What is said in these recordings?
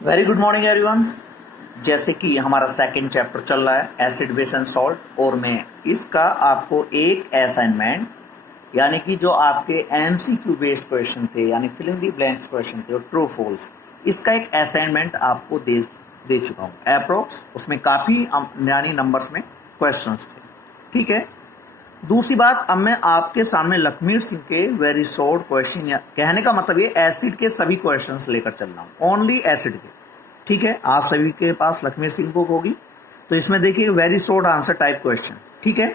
Very good morning everyone. जैसे कि हमारा सेकंड चैप्टर चल रहा है एसिड बेस एंड सॉल्ट, और मैं इसका आपको एक असाइनमेंट यानी कि जो आपके एमसीक्यू बेस्ड क्वेश्चन थे यानी fill in the blanks question थे और ट्रू फॉल्स, इसका एक असाइनमेंट आपको दे चुका हूँ अप्रोक्स। उसमें काफ़ी यानी नंबर्स में क्वेश्चंस थे। ठीक है। दूसरी बात, अब मैं आपके सामने लखमीर सिंह के वेरी शॉर्ट क्वेश्चन, या कहने का मतलब ये एसिड के सभी क्वेश्चंस लेकर चल रहा हूँ, ओनली एसिड के। ठीक है, आप सभी के पास लखमीर सिंह बुक होगी, तो इसमें देखिए very short answer type question. ठीक है।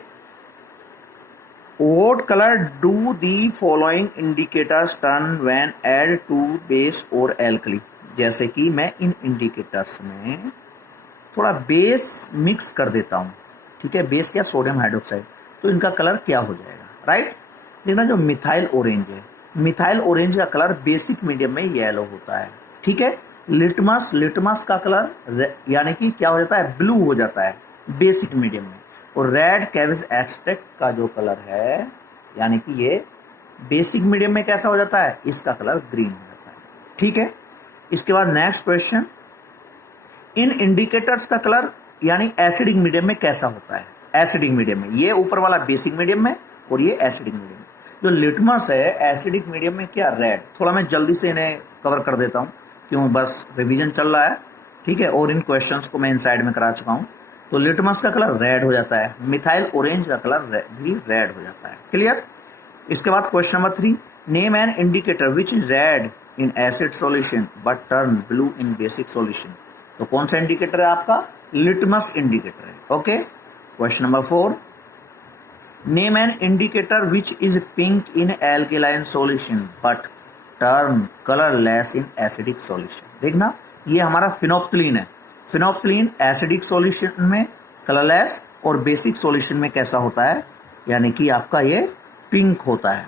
What colour do the following indicators turn when add to base और एल्कली। जैसे कि मैं इन इंडिकेटर्स में थोड़ा बेस मिक्स कर देता हूँ। ठीक है, बेस क्या, सोडियम हाइड्रोक्साइड, तो इनका कलर क्या हो जाएगा, राइट। देखना, जो मिथाइल ऑरेंज है, मिथाइल ऑरेंज का कलर बेसिक मीडियम में येलो होता है। ठीक है। लिटमस का कलर यानी कि क्या हो जाता है, ब्लू हो जाता है बेसिक मीडियम में। और रेड कैविस एक्सट्रैक्ट का जो कलर है यानी कि ये बेसिक मीडियम में कैसा हो जाता है, इसका कलर ग्रीन हो जाता है। ठीक है। इसके बाद नेक्स्ट क्वेश्चन, इन इंडिकेटर्स का कलर यानी एसिडिक मीडियम में कैसा होता है। एसिडिक मीडियम में ये ऊपर वाला बेसिक मीडियम में और ये एसिडिक मीडियम में। जो लिटमस है एसिडिक मीडियम में क्या, रेड। थोड़ा मैं जल्दी से इन्हें कवर कर देता हूँ क्यों, बस रिवीजन चल रहा है। ठीक है, और इन क्वेश्चंस को मैं इन साइड में करा चुका हूँ। तो लिटमस का कलर रेड हो जाता है, मिथाइल ऑरेंज का कलर भी रेड हो जाता है। क्लियर। इसके बाद question number 3, name an indicator which is red in acid solution but turn blue in basic solution. तो कौन सा इंडिकेटर है आपका, लिटमस इंडिकेटर है। Okay. Question number 4, name an indicator which is pink in alkaline solution but turn colourless in acidic solution. देखना, ये हमारा phenolphthalein है। फिनोप्थलीन एसिडिक सॉल्यूशन में कलरलेस और बेसिक सॉल्यूशन में कैसा होता है, यानी कि आपका ये पिंक होता है।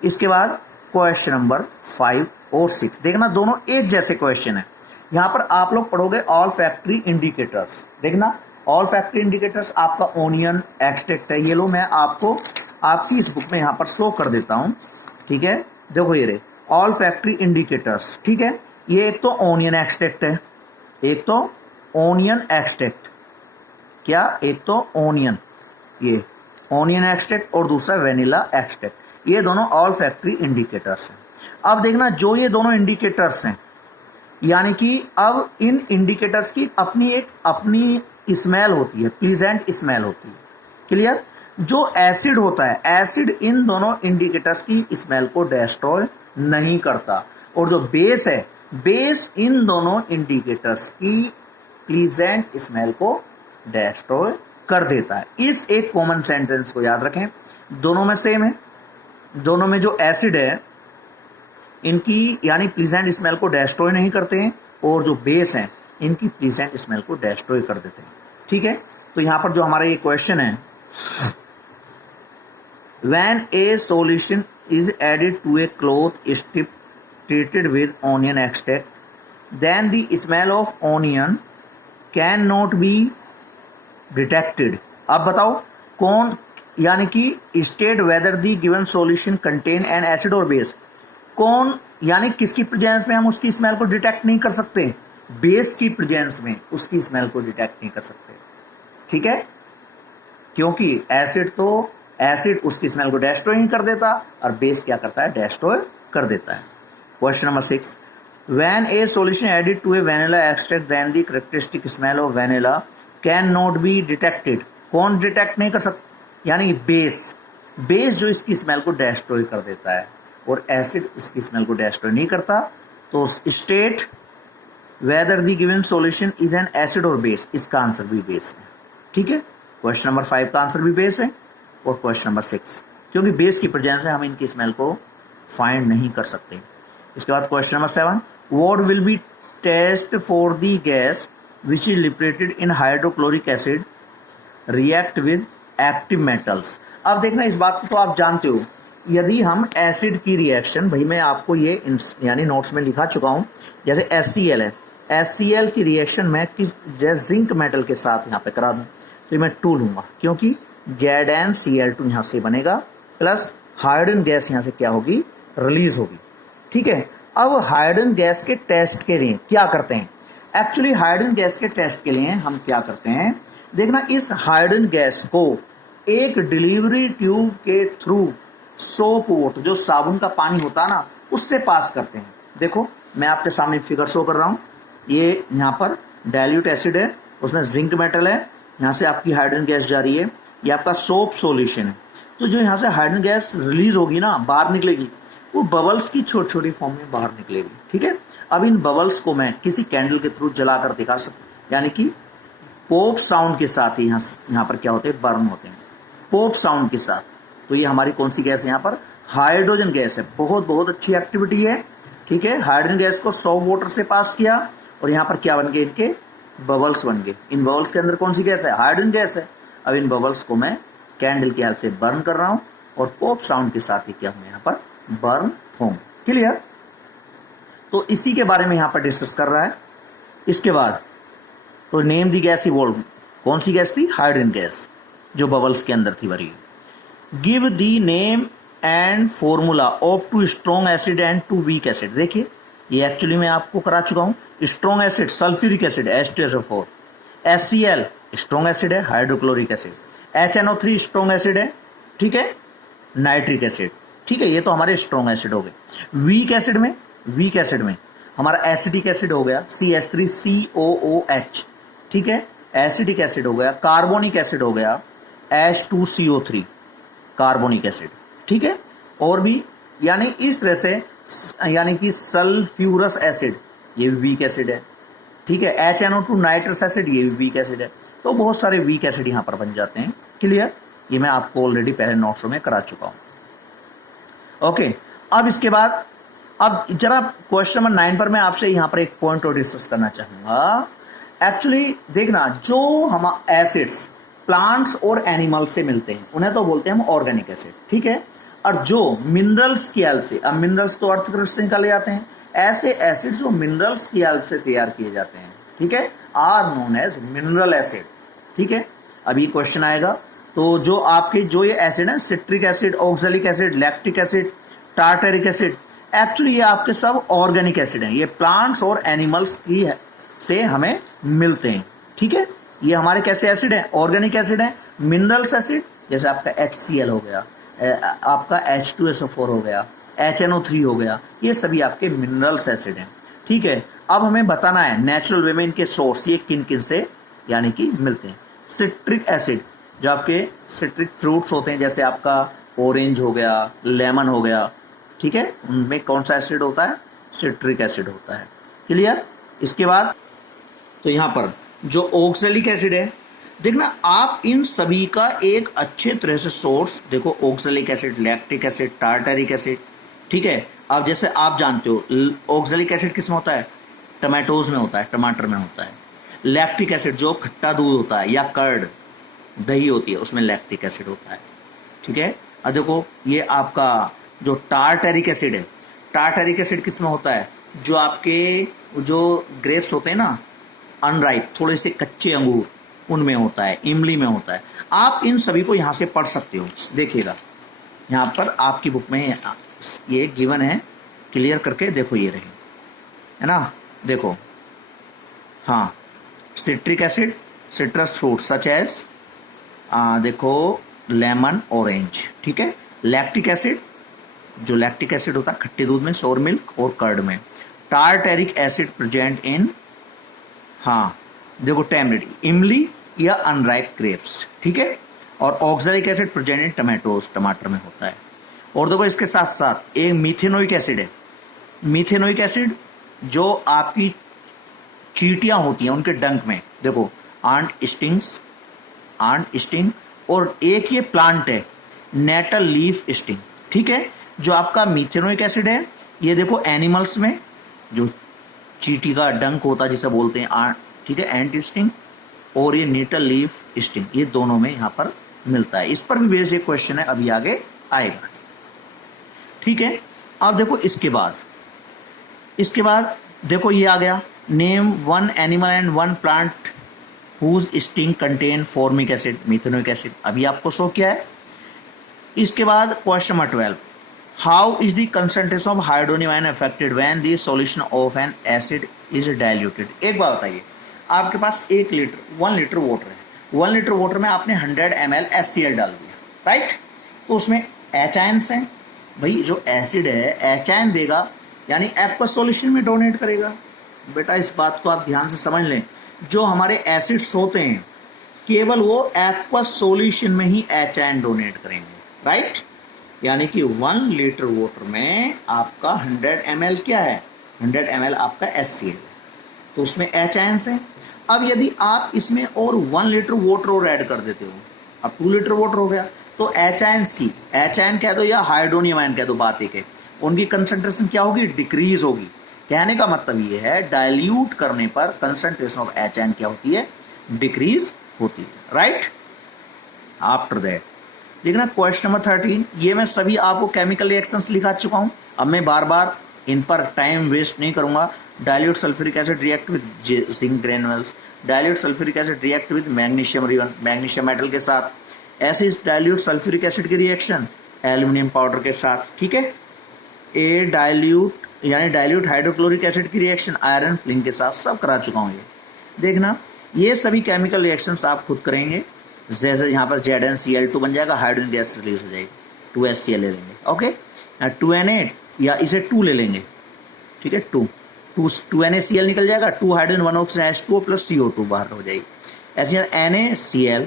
इसके बाद क्वेश्चन नंबर 5 और 6, देखना दोनों एक जैसे क्वेश्चन है। यहाँ पर आप लोग पढ़ोगे ऑल फैक्ट्री इंडिकेटर्स। देखना, ऑल फैक्ट्री इंडिकेटर्स आपका ओनियन एक्सट्रैक्ट है। ये लो, मैं आपको आपकी इस बुक में यहाँ पर शो कर देता हूँ। ठीक है, देखो ये रहे ऑल फैक्ट्री इंडिकेटर्स। ठीक है, ये एक तो ओनियन एक्सट्रैक्ट है, एक तो ओनियन एक्सट्रैक्ट, क्या, एक तो ओनियन, ये ओनियन एक्सट्रैक्ट और दूसरा वेनिला एक्सट्रैक्ट। ये दोनों ऑल फैक्ट्री इंडिकेटर्स हैं। अब देखना, जो ये दोनों इंडिकेटर्स हैं यानी कि अब इन इंडिकेटर्स की अपनी स्मेल होती है, प्लीजेंट स्मेल होती है। क्लियर। जो एसिड होता है, एसिड इन दोनों इंडिकेटर्स की स्मेल को डिस्ट्रॉय नहीं करता, और जो बेस है, बेस इन दोनों इंडिकेटर्स की प्लीजेंट स्मेल को डिस्ट्रॉय कर देता है। इस एक कॉमन सेंटेंस को याद रखें, दोनों में सेम है। दोनों में जो एसिड है इनकी यानी प्लीजेंट स्मेल को डिस्ट्रॉय नहीं करते हैं, और जो बेस हैं इनकी प्लीजेंट स्मेल को डिस्ट्रॉय कर देते हैं। ठीक है। तो यहां पर जो हमारा ये क्वेश्चन है, when a solution is added to a cloth strip treated with onion extract then the smell of onion can not be detected. अब बताओ कौन, यानी कि state whether the given solution contain an acid और base. कौन यानी किसकी presence में हम उसकी स्मेल को डिटेक्ट नहीं कर सकते, बेस की प्रेजेंस में उसकी स्मेल को डिटेक्ट नहीं कर सकते। ठीक है, क्योंकि एसिड उसकी स्मेल को डिस्ट्रॉय नहीं कर देता, और बेस क्या करता है, डिस्ट्रॉय कर देता है। Question number 6, when a solution added to a vanilla extract then the characteristic smell of vanilla can not be detected. कौन डिटेक्ट नहीं कर सकता, यानी बेस जो इसकी स्मेल को डिस्ट्रॉय कर देता है, और एसिड इसकी स्मेल को डिस्ट्रॉय नहीं करता। तो state whether the given solution is an acid और बेस, इसका आंसर भी बेस है। ठीक है, क्वेश्चन नंबर 5 का आंसर भी बेस है, और क्वेश्चन नंबर 6 क्योंकि बेस की प्रेजेंस में हम इनकी स्मेल को फाइंड नहीं कर सकते। इसके बाद question number 7, what will be test for the gas which is liberated in hydrochloric acid react with active metals. अब देखना, इस बात को तो आप जानते हो, यदि हम एसिड की रिएक्शन, भाई मैं आपको ये यानी नोट्स में लिखा चुका हूँ, जैसे HCl है, HCl की रिएक्शन मैं किस जिंक मेटल के साथ यहाँ पे करा दूँ, तो मैं 2 लूँगा, क्योंकि ZnCl2 यहाँ से बनेगा, प्लस हाइड्रोजन गैस यहाँ से क्या होगी, रिलीज होगी। ठीक है, अब हाइड्रोजन गैस के टेस्ट के लिए क्या करते हैं? एक्चुअली हाइड्रोजन गैस के टेस्ट के लिए हम क्या करते हैं, देखना, इस हाइड्रोजन गैस को एक डिलीवरी ट्यूब के थ्रू सोप वाटर, जो साबुन का पानी होता है ना, उससे पास करते हैं। देखो मैं आपके सामने फिगर शो कर रहा हूँ। ये यहाँ पर डाइल्यूट एसिड है, उसमें जिंक मेटल है, यहाँ से आपकी हाइड्रोजन गैस जा रही है, ये आपका सोप सॉल्यूशन है। तो जो यहाँ से हाइड्रोजन गैस रिलीज होगी ना, बाहर निकलेगी, वो बबल्स की छोटी छोटी फॉर्म में बाहर निकलेगी। ठीक है, अब इन बबल्स को मैं किसी कैंडल के थ्रू जलाकर दिखा सकता, यानी कि पॉप साउंड के साथ ही यहाँ पर क्या होते हैं, बर्न होते हैं पॉप साउंड के साथ। तो ये हमारी कौन सी गैस है, यहाँ पर हाइड्रोजन गैस है। बहुत बहुत अच्छी एक्टिविटी है। ठीक है, हाइड्रोजन गैस को सोप वाटर से पास किया और यहाँ पर क्या बन गए, इनके बबल्स बन गए। इन बबल्स के अंदर कौन सी गैस है, हाइड्रोजन गैस है। अब इन बबल्स को मैं कैंडल की हेल्प से बर्न कर रहा हूँ और पॉप साउंड के साथ ही क्या होंगे, यहाँ पर बर्न होंगे। क्लियर? तो इसी के बारे में यहाँ पर डिस्कस कर रहा है। इसके बाद तो नेम दी गैस इवॉल्व, कौन सी गैस थी, हाइड्रोजन गैस, जो बबल्स के अंदर थी भरी। Give the name and formula of two strong acid and two weak acid. देखिए ये एक्चुअली मैं आपको करा चुका हूँ। Strong acid sulphuric acid H2SO4, HCl strong acid है, hydrochloric acid, HNO3 strong acid है, ठीक है, नाइट्रिक एसिड। ठीक है, ये तो हमारे स्ट्रॉन्ग एसिड हो गए। वीक एसिड में हमारा एसिटिक एसिड हो गया CH3COOH, ठीक है, एसिटिक एसिड हो गया, कार्बोनिक एसिड हो गया H2CO3 कार्बोनिक एसिड। ठीक है, और भी यानी इस तरह से, यानी कि सल्फ्यूरस एसिड, ये भी वीक एसिड है। ठीक है, HNO2 नाइट्रस एसिड, ये भी वीक एसिड है। तो बहुत सारे वीक एसिड यहां पर बन जाते हैं। क्लियर? ये मैं आपको ऑलरेडी पहले नोट्स में करा चुका हूं। ओके, अब इसके बाद अब जरा क्वेश्चन नंबर 9 पर मैं आपसे यहां पर एक पॉइंट और डिस्कस करना चाहूंगा। एक्चुअली देखना, जो हम एसिड्स प्लांट्स और एनिमल से मिलते हैं उन्हें तो बोलते हैं हम ऑर्गेनिक एसिड। ठीक है, और जो मिनरल्स की हेल्प से, अब मिनरल्स तो अर्थ क्रस्ट से निकाले जाते हैं, ऐसे एसिड जो मिनरल्स की हेल्प से तैयार किए जाते हैं, ठीक है, are known as mineral acid. ठीक है, अब ये क्वेश्चन आएगा, तो जो आपके जो ये एसिड है, citric acid, oxalic acid, lactic acid, tartaric acid, actually ये आपके सब ऑर्गेनिक एसिड हैं। ये प्लांट्स और एनिमल्स की से हमें मिलते हैं। ठीक है, ये हमारे कैसे एसिड हैं, ऑर्गेनिक एसिड हैं। मिनरल्स एसिड जैसे आपका HCl हो गया, आपका H2SO4 हो गया, HNO3 हो गया, ये सभी आपके मिनरल्स एसिड हैं। ठीक है, अब हमें बताना है नेचुरल वे में इनके सोर्स ये किन किन से यानी कि मिलते हैं। सिट्रिक एसिड, जो आपके सिट्रिक फ्रूट्स होते हैं, जैसे आपका ऑरेंज हो गया, लेमन हो गया, ठीक है, उनमें कौन सा एसिड होता है, सिट्रिक एसिड होता है। क्लियर? इसके बाद तो यहाँ पर जो ऑक्सैलिक एसिड है, देखना आप इन सभी का एक अच्छे तरह से सोर्स देखो, oxalic acid, lactic acid, tartaric acid. ठीक है, अब जैसे आप जानते हो ऑक्सैलिक एसिड किस में होता है, टमाटोज में होता है, टमाटर में होता है। लैक्टिक एसिड जो खट्टा दूध होता है या कर्ड, दही होती है, उसमें लैक्टिक एसिड होता है। ठीक है, अब देखो ये आपका जो टार्टरिक एसिड है, टार्टरिक एसिड किस में होता है, जो आपके जो ग्रेप्स होते हैं ना, अनराइप, थोड़े से कच्चे अंगूर, उनमें होता है, इमली में होता है। आप इन सभी को यहाँ से पढ़ सकते हो। देखिएगा यहाँ पर आपकी बुक में ये गिवन है, क्लियर करके देखो, ये रहे, है ना, देखो, हाँ, citric acid, citrus fruit such as, देखो लेमन, ऑरेंज। ठीक है, लैक्टिक एसिड, जो लैक्टिक एसिड होता है खट्टे दूध में, सोर मिल्क और कर्ड में। टार्टरिक एसिड प्रेजेंट इन, हाँ देखो, टैमरिंड, इमली या अनराइप ग्रेप्स। ठीक है, और oxalic acid present in tomatoes, टमाटर में होता है। और देखो इसके साथ साथ एक मीथेनोइक एसिड है। मीथेनोइक एसिड जो आपकी चींटियां होती हैं उनके डंक में, देखो आंट स्टिंग, और एक ये प्लांट है नेटल लीफ स्टिंग। ठीक है, जो आपका मीथेनोइक एसिड है, ये देखो एनिमल्स में जो चींटी का डंक होता है जिसे बोलते हैं, ठीक है, एंट स्टिंग, और ये नेटल लीफ स्टिंग, ये दोनों में यहाँ पर मिलता है। इस पर भी बेस्ड एक क्वेश्चन है, अभी आगे आएगा। ठीक है, अब देखो इसके बाद देखो ये आ गया, name one animal and one plant whose sting contain formic acid, methanoic acid, अभी आपको शो किया है। इसके बाद question number 12, how is the concentration of hydronium ion affected when the solution of an acid is diluted. एक बात बताइए, आपके पास 1 लीटर 1 लीटर वाटर है, 1 लीटर वाटर में आपने 100 ml HCl डाल दिया, राइट। तो उसमें H आयन्स हैं, भाई जो एसिड है H आयन देगा, यानी एक्वस सॉल्यूशन में डोनेट करेगा। बेटा इस बात को आप ध्यान से समझ लें, जो हमारे एसिड्स होते हैं केवल वो एक्वस सॉल्यूशन में ही H आयन डोनेट करेंगे, राइट। यानी कि 1 लीटर वाटर में आपका 100 ml क्या है, 100 ml आपका HCl है, तो उसमें H आयन्स हैं। अब यदि आप इसमें और 1 लीटर वाटर और ऐड कर देते हो, अब 2 लीटर वाटर हो गया, तो H आयन्स की, H आयन कह दो या हाइड्रोनियम आयन कह दो, बात एक है, उनकी कंसंट्रेशन क्या होगी, डिक्रीज होगी। कहने का मतलब ये है डाइल्यूट करने पर कंसंट्रेशन ऑफ H आयन क्या होती है, डिक्रीज होती है, राइट। आफ्टर दैट देखना क्वेश्चन नंबर 13, ये मैं सभी आपको केमिकल रिएक्शंस लिखा चुका हूं, अब मैं बार बार इन पर टाइम वेस्ट नहीं करूंगा। Dilute sulphuric acid react with zinc granules, dilute sulphuric acid react with magnesium ribbon, magnesium metal के साथ। ऐसे इस डाइल्यूट सल्फ्यूरिक एसिड की रिएक्शन एल्यूमिनियम पाउडर के साथ, ठीक है। ए डाइल्यूट यानी डाइल्यूट हाइड्रोक्लोरिक एसिड की रिएक्शन आयरन फ्लिंग के साथ, सब करा चुका हूँ। ये देखना, ये सभी केमिकल रिएक्शंस आप खुद करेंगे। जैसे यहाँ पर ZnCl2 बन जाएगा, हाइड्रोजन गैस रिलीज हो जाएगी, 2HCl ले लेंगे, ओके। 2Na या इसे 2 ले लेंगे, ठीक है, 2NaCl निकल जाएगा, 2 hydrogen 1 oxygen H2O plus CO2 बाहर हो जाएगी। ऐसे NaCl,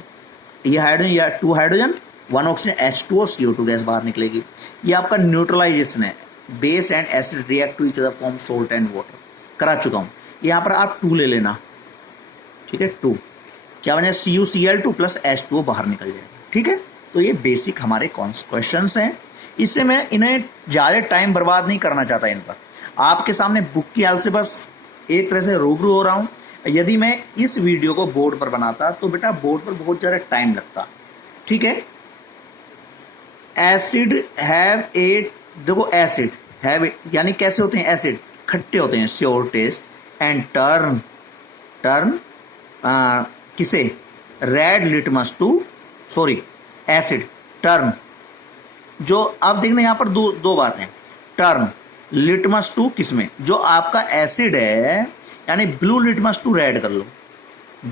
ये हाइड्रोजन या 2 hydrogen 1 oxygen H2O CO2 gas बाहर निकलेगी। ये आपका न्यूट्रलाइजेशन है, base and acid react to each other form salt and water, करा चुका हूँ। यहाँ पर आप 2 ले लेना, ठीक है, 2 क्या बने, CuCl2 प्लस H2O बाहर निकल जाएगा, ठीक है। तो ये बेसिक हमारे क्वेश्चन हैं, इससे मैं इन्हें ज़्यादा टाइम बर्बाद नहीं करना चाहता। इन पर आपके सामने बुक की हेल्प से बस एक तरह से रूबरू हो रहा हूँ। यदि मैं इस वीडियो को बोर्ड पर बनाता तो बेटा बोर्ड पर बहुत ज़्यादा टाइम लगता, ठीक है। एसिड हैव ए, देखो एसिड हैव यानी कैसे होते हैं, एसिड खट्टे होते हैं, श्योर टेस्ट एंड टर्न किसे, red litmus to, sorry acid turn, जो अब देखना यहाँ पर दो बातें, टर्न लिटमस टू किसमें, जो आपका एसिड है, यानी ब्लू लिटमस टू रेड कर लो,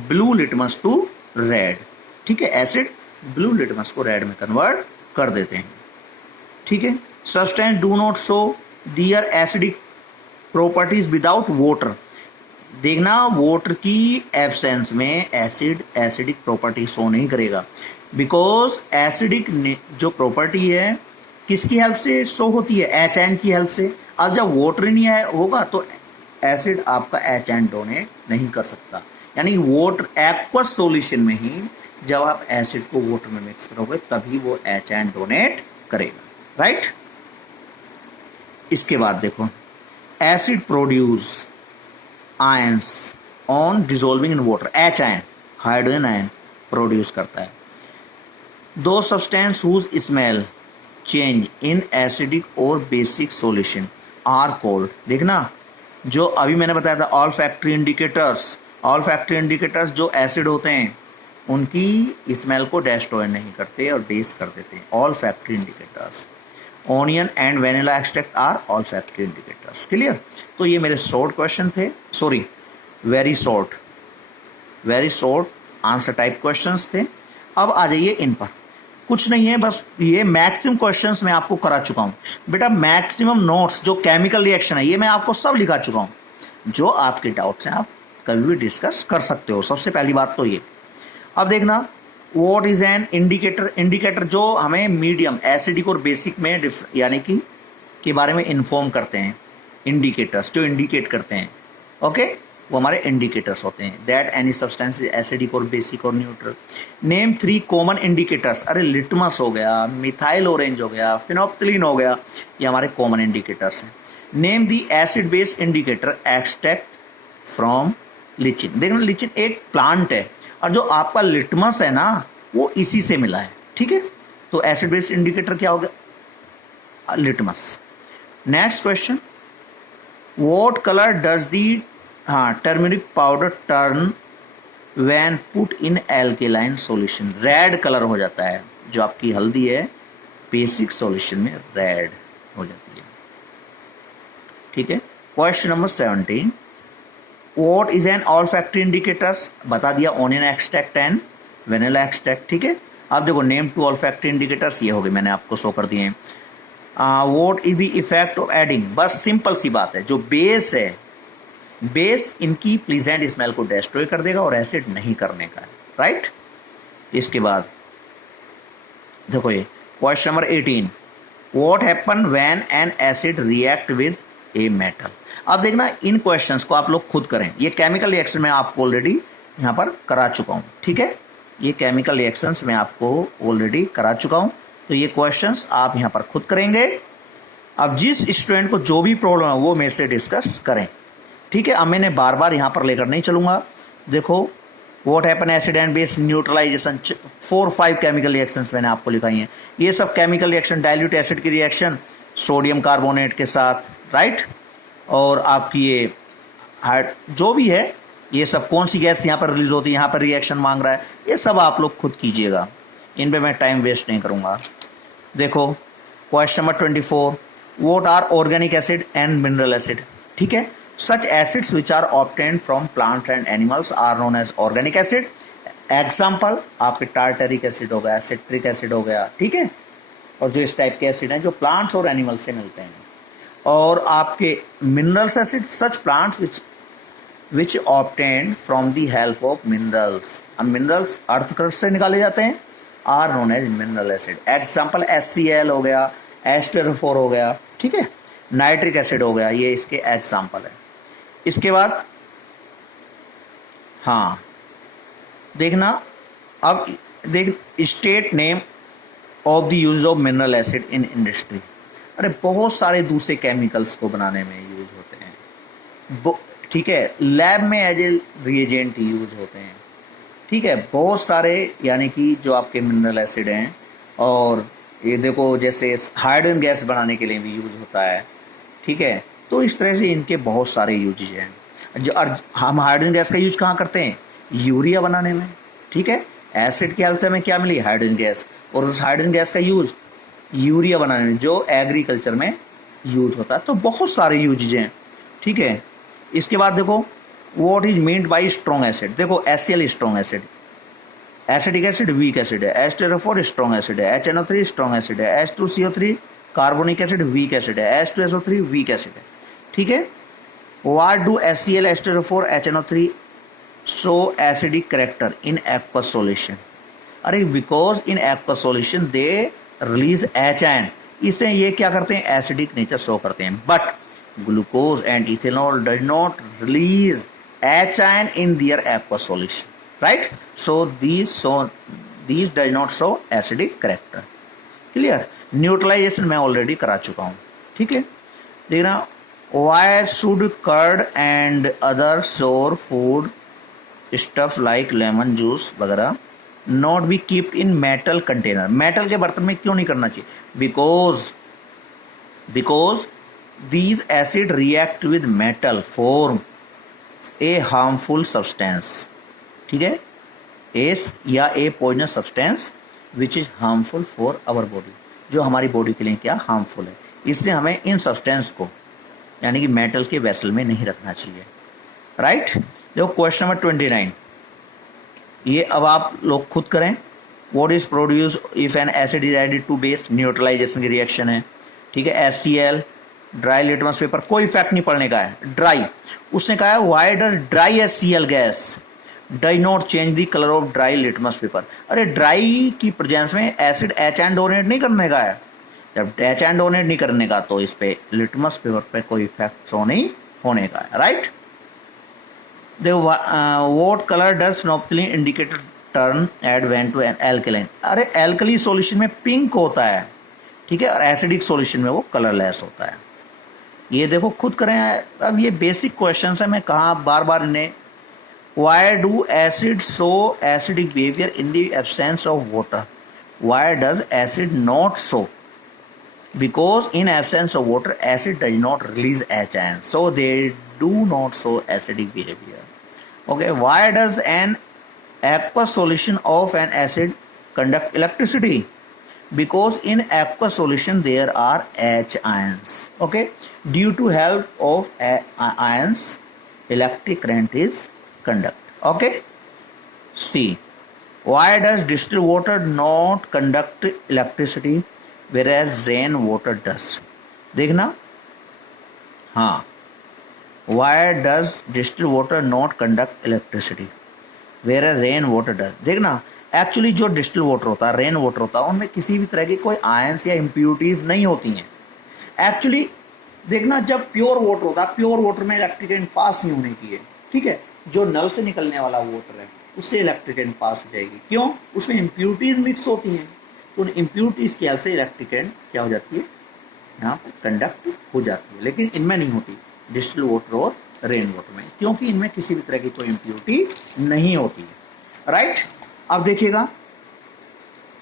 ब्लू लिटमस टू रेड, ठीक है। एसिड ब्लू लिटमस को रेड में कन्वर्ट कर देते हैं, ठीक है। Substance do not show their acidic properties without water, देखना वाटर की एब्सेंस में एसिडिक प्रॉपर्टी शो नहीं करेगा, बिकॉज एसिडिक जो प्रॉपर्टी है किसकी हेल्प से शो होती है, H आयन की हेल्प से। अब जब वाटर नहीं है होगा तो एसिड आपका H आयन डोनेट नहीं कर सकता, यानी वाटर एक्वस सॉल्यूशन में ही जब आप एसिड को वाटर में मिक्स करोगे तभी वो H आयन डोनेट करेगा, राइट। इसके बाद देखो, acid produce ions on dissolving in water, H ion hydrogen ion produce करता है। दो substance whose smell change in acidic और बेसिक सॉल्यूशन आर कॉल्ड, देखना जो अभी मैंने बताया था ऑल फैक्ट्री इंडिकेटर्स जो एसिड होते हैं उनकी स्मेल को डेस्ट्रॉय नहीं करते और बेस कर देते हैं, olfactory indicators. Onion and vanilla extract are olfactory indicators, clear. तो ये मेरे शॉर्ट क्वेश्चन थे, sorry very short answer type questions थे। अब आ जाइए इन पर, कुछ नहीं है, बस ये मैक्सिमम क्वेश्चंस मैं आपको करा चुका हूँ बेटा। मैक्सिमम नोट्स जो केमिकल रिएक्शन है ये मैं आपको सब लिखा चुका हूँ, जो आपके डाउट्स हैं आप कभी भी डिस्कस कर सकते हो। सबसे पहली बात तो ये, अब देखना व्हाट इज एन इंडिकेटर जो हमें मीडियम एसिडिक और बेसिक में यानी कि के बारे में इन्फॉर्म करते हैं। इंडिकेटर्स जो इंडिकेट करते हैं, ओके, वो हमारे इंडिकेटर्स होते हैं। That any substance is acidic और बेसिक और न्यूट्रल। नेम 3 कॉमन इंडिकेटर्स, अरे लिटमस हो गया, मिथाइल ऑरेंज हो गया, फिनोप्थिलीन हो गया, ये हमारे कॉमन इंडिकेटर्स हैं। Name the acid base indicator extract from लिचिन, देखना लिचिन एक प्लांट है और जो आपका लिटमस है ना वो इसी से मिला है, ठीक है। तो एसिड बेस इंडिकेटर क्या हो गया, litmus. Next question, what colour does the turmeric powder turn when put in alkaline solution, red colour हो जाता है जो आपकी हल्दी है बेसिक सॉल्यूशन में रेड, हो जाती है। ठीक है, question number 17, what is an olfactory indicators, बता दिया onion extract and vanilla extract. ठीक है, अब देखो नेम टू ऑल्फैक्टरी इंडिकेटर्स ये हो गए, मैंने आपको शो कर दिए हैं। What is the effect of adding, बस सिंपल सी बात है, जो बेस है, बेस इनकी प्लीजेंट स्मेल को डिस्ट्रॉय कर देगा और एसिड नहीं करने का है, राइट। इसके बाद देखो ये question number 18, what happen when an acid react with a metal. अब देखना इन क्वेश्चंस को आप लोग खुद करें, ये केमिकल रिएक्शन मैं आपको ऑलरेडी यहाँ पर करा चुका हूँ। ठीक है, ये केमिकल रिएक्शंस मैं आपको ऑलरेडी करा चुका हूँ, तो ये क्वेश्चंस आप यहाँ पर खुद करेंगे। अब जिस स्टूडेंट को जो भी प्रॉब्लम है वो मेरे से डिस्कस करें। ठीक है, अब मैंने बार बार यहाँ पर लेकर नहीं चलूंगा। देखो what happen acid and base neutralisation, 4-5 chemical reactions मैंने आपको लिखाई हैं। ये सब केमिकल रिएक्शन, डाइल्यूट एसिड की रिएक्शन सोडियम कार्बोनेट के साथ, राइट, और आपकी ये जो भी है, ये सब कौन सी गैस यहाँ पर रिलीज होती है, यहाँ पर रिएक्शन मांग रहा है, ये सब आप लोग खुद कीजिएगा, इन पे मैं टाइम वेस्ट नहीं करूँगा। देखो question number 24, what are organic acid and mineral acid. ठीक है, such acids which are obtained from plants and animals are known as organic acid. Example आपके टार्टरिक एसिड हो गया, सिट्रिक एसिड हो गया। ठीक है, और जो इस टाइप के एसिड हैं जो प्लांट्स और एनिमल से मिलते हैं। और आपके minerals acid, such plants which obtained from the help of minerals. अब मिनरल्स अर्थ क्रस्ट से निकाले जाते हैं, are known as mineral acid. Example HCl हो गया, H2SO4 हो गया। ठीक है, नाइट्रिक एसिड हो गया, ये इसके एग्जाम्पल है। इसके बाद हाँ देखना, अब देख state name of the use of mineral acid in industry. अरे बहुत सारे दूसरे केमिकल्स को बनाने में यूज होते हैं। ठीक है, लैब में एज ए रिएजेंट यूज होते हैं। ठीक है, बहुत सारे, यानी कि जो आपके मिनरल एसिड हैं, और ये देखो जैसे हाइड्रोजन गैस बनाने के लिए भी यूज होता है। ठीक है, तो इस तरह से इनके बहुत सारे यूजेज हैं। जो हम हाइड्रोजन गैस का यूज कहाँ करते हैं, यूरिया बनाने में। ठीक है, एसिड की हेल्प से हमें क्या मिली, हाइड्रोजन गैस, और उस हाइड्रोजन गैस का यूज यूरिया बनाने में, जो एग्रीकल्चर में यूज होता है। तो बहुत सारे यूजेज हैं। ठीक है, इसके बाद देखो what is meant by strong acid. देखो HCl strong acid, acidic acid weak acid है, H2SO4 स्ट्रॉन्ग एसिड है, HNO3 स्ट्रॉन्ग एसिड है, H2CO3 carbonic acid weak acid है, H2SO3 वीक एसिड है। ठीक है, what do HCl, H2SO4, HNO3 show acidic character in aqueous solution. अरे because in aqueous solution they release HN, इससे ये क्या करते हैं, एसिडिक नेचर शो करते हैं। But glucose and ethanol does not release HN in their aqueous solution, right? So these does not show acidic character. Clear? Neutralization मैं already करा चुका हूँ। ठीक है, देखना why should curd and other sour food stuff like lemon juice वगैरह not be kept in metal container। Metal के बर्तन में क्यों नहीं करना चाहिए, because these acid react with metal form a harmful substance. ठीक है, या a poisonous substance which is harmful for our body, जो हमारी बॉडी के लिए क्या हार्मफुल है। इसलिए हमें इन सब्सटेंस को, यानी कि मेटल के वेसल में नहीं रखना चाहिए, राइट। देखो क्वेश्चन नंबर 29, ये अब आप लोग खुद करें। What is produce if an acid is added to base, neutralisation की रिएक्शन है। ठीक है, HCl ड्राई लिटमस पेपर, कोई इफेक्ट नहीं पड़ने का है, ड्राई। उसने कहा है why does dry HCl gas does not change the colour of dry litmus paper. अरे ड्राई की प्रेजेंस में एसिड HN डोनेट नहीं करने का है। जब HN डोनेट नहीं करने का तो इस पे लिटमस पेपर पे कोई इफेक्ट शो नहीं होने का है, राइट। देखो what colour does phenolphthalein indicator turn at when to an alkaline. अरे एल्कली सॉल्यूशन में पिंक होता है, ठीक है, और एसिडिक सॉल्यूशन में वो कलरलेस होता है। ये देखो खुद करें। अब ये बेसिक क्वेश्चंस है, मैं कहाँ बार बार इन्हें। Why do acid show acidic behaviour in the absence of water, why does acid not show, because in absence of water acid does not release HN, so they do not show acidic behavior. Okay, why does an aqueous solution of an acid conduct electricity? because in aqueous solution there are H ions. Okay, due to help of ions electric current is conduct. Okay, C, why does distilled water not conduct electricity whereas rain water does? देखना, हाँ, why does distilled water not conduct electricity whereas rain water does? देखना, actually जो distil water होता है, rain water होता है, उनमें किसी भी तरह की कोई आयंस या इम्प्यूरिटीज नहीं होती हैं। एक्चुअली देखना, जब प्योर वाटर होता है, प्योर वाटर में इलेक्ट्रिक करंट पास नहीं होने की है, ठीक है। जो नल से निकलने वाला वाटर है उससे इलेक्ट्रिक करंट पास हो जाएगी, क्यों? उसमें इम्प्यूरिटीज मिक्स होती हैं, तो उन इम्प्यूरिटीज की हेल्प से इलेक्ट्रिक करंट क्या हो जाती है, यहाँ पर कंडक्ट हो जाती है। लेकिन इनमें नहीं होती, डिस्टिल वाटर और रेन वाटर में, क्योंकि इनमें किसी भी तरह की कोई इम्प्यूरिटी नहीं होती है। राइट, अब देखिएगा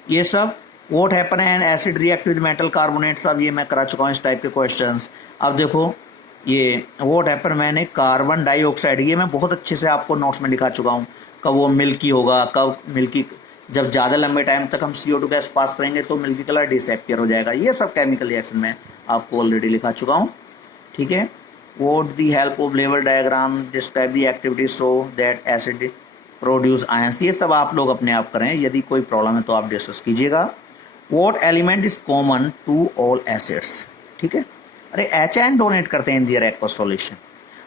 ये सब what happen N acid react with metal carbonates, अब ये मैं करा चुका हूँ इस टाइप के क्वेश्चंस। अब देखो ये व्हाट हैपन, मैंने कार्बन डाइऑक्साइड, ये मैं बहुत अच्छे से आपको नोट्स में लिखा चुका हूँ, कब वो मिल्की होगा, कब मिल्की, जब ज़्यादा लंबे टाइम तक हम CO2 गैस पास करेंगे तो मिल्की कलर डिसअपियर हो जाएगा। ये सब केमिकल रिएक्शन में आपको ऑलरेडी लिखा चुका हूँ, ठीक है। What the help of level diagram describe the activity so that acid produce ions, ये सब आप लोग अपने आप करें, यदि कोई प्रॉब्लम है तो आप डिस्कस कीजिएगा। What element is common to all acids, ठीक है। अरे HN डोनेट करते हैं इन दियर एक्वस सॉल्यूशन।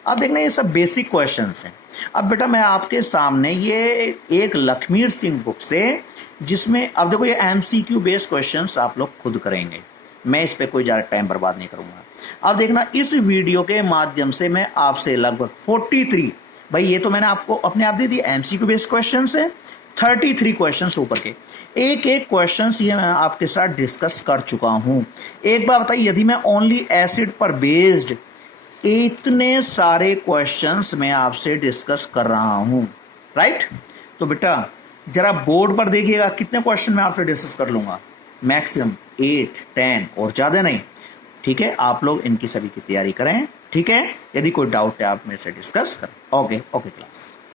अब देखना, ये सब बेसिक क्वेश्चंस हैं। अब बेटा मैं आपके सामने ये एक लखमीर सिंह बुक से, जिसमें अब देखो ये MCQ बेस्ड क्वेश्चंस आप लोग खुद करेंगे, मैं इस पे कोई ज़्यादा टाइम बर्बाद नहीं करूंगा। अब देखना, इस वीडियो के माध्यम से मैं आपसे लगभग 43, भाई ये तो मैंने आपको अपने आप दे दी, MCQ बेस्ड क्वेश्चन है, 33 क्वेश्चंस ऊपर के, एक एक क्वेश्चंस ये मैं आपके साथ डिस्कस कर चुका हूं। एक बार बताइए, यदि मैं ओनली एसिड पर बेस्ड इतने सारे क्वेश्चंस मैं आपसे डिस्कस कर रहा हूं, राइट, तो बेटा जरा बोर्ड पर देखिएगा कितने क्वेश्चन मैं आपसे डिस्कस कर लूंगा, मैक्सिमम 8, 10 और ज़्यादा नहीं, ठीक है। आप लोग इनकी सभी की तैयारी करें, ठीक है। यदि कोई डाउट है आप मेरे से डिस्कस करें। Okay class.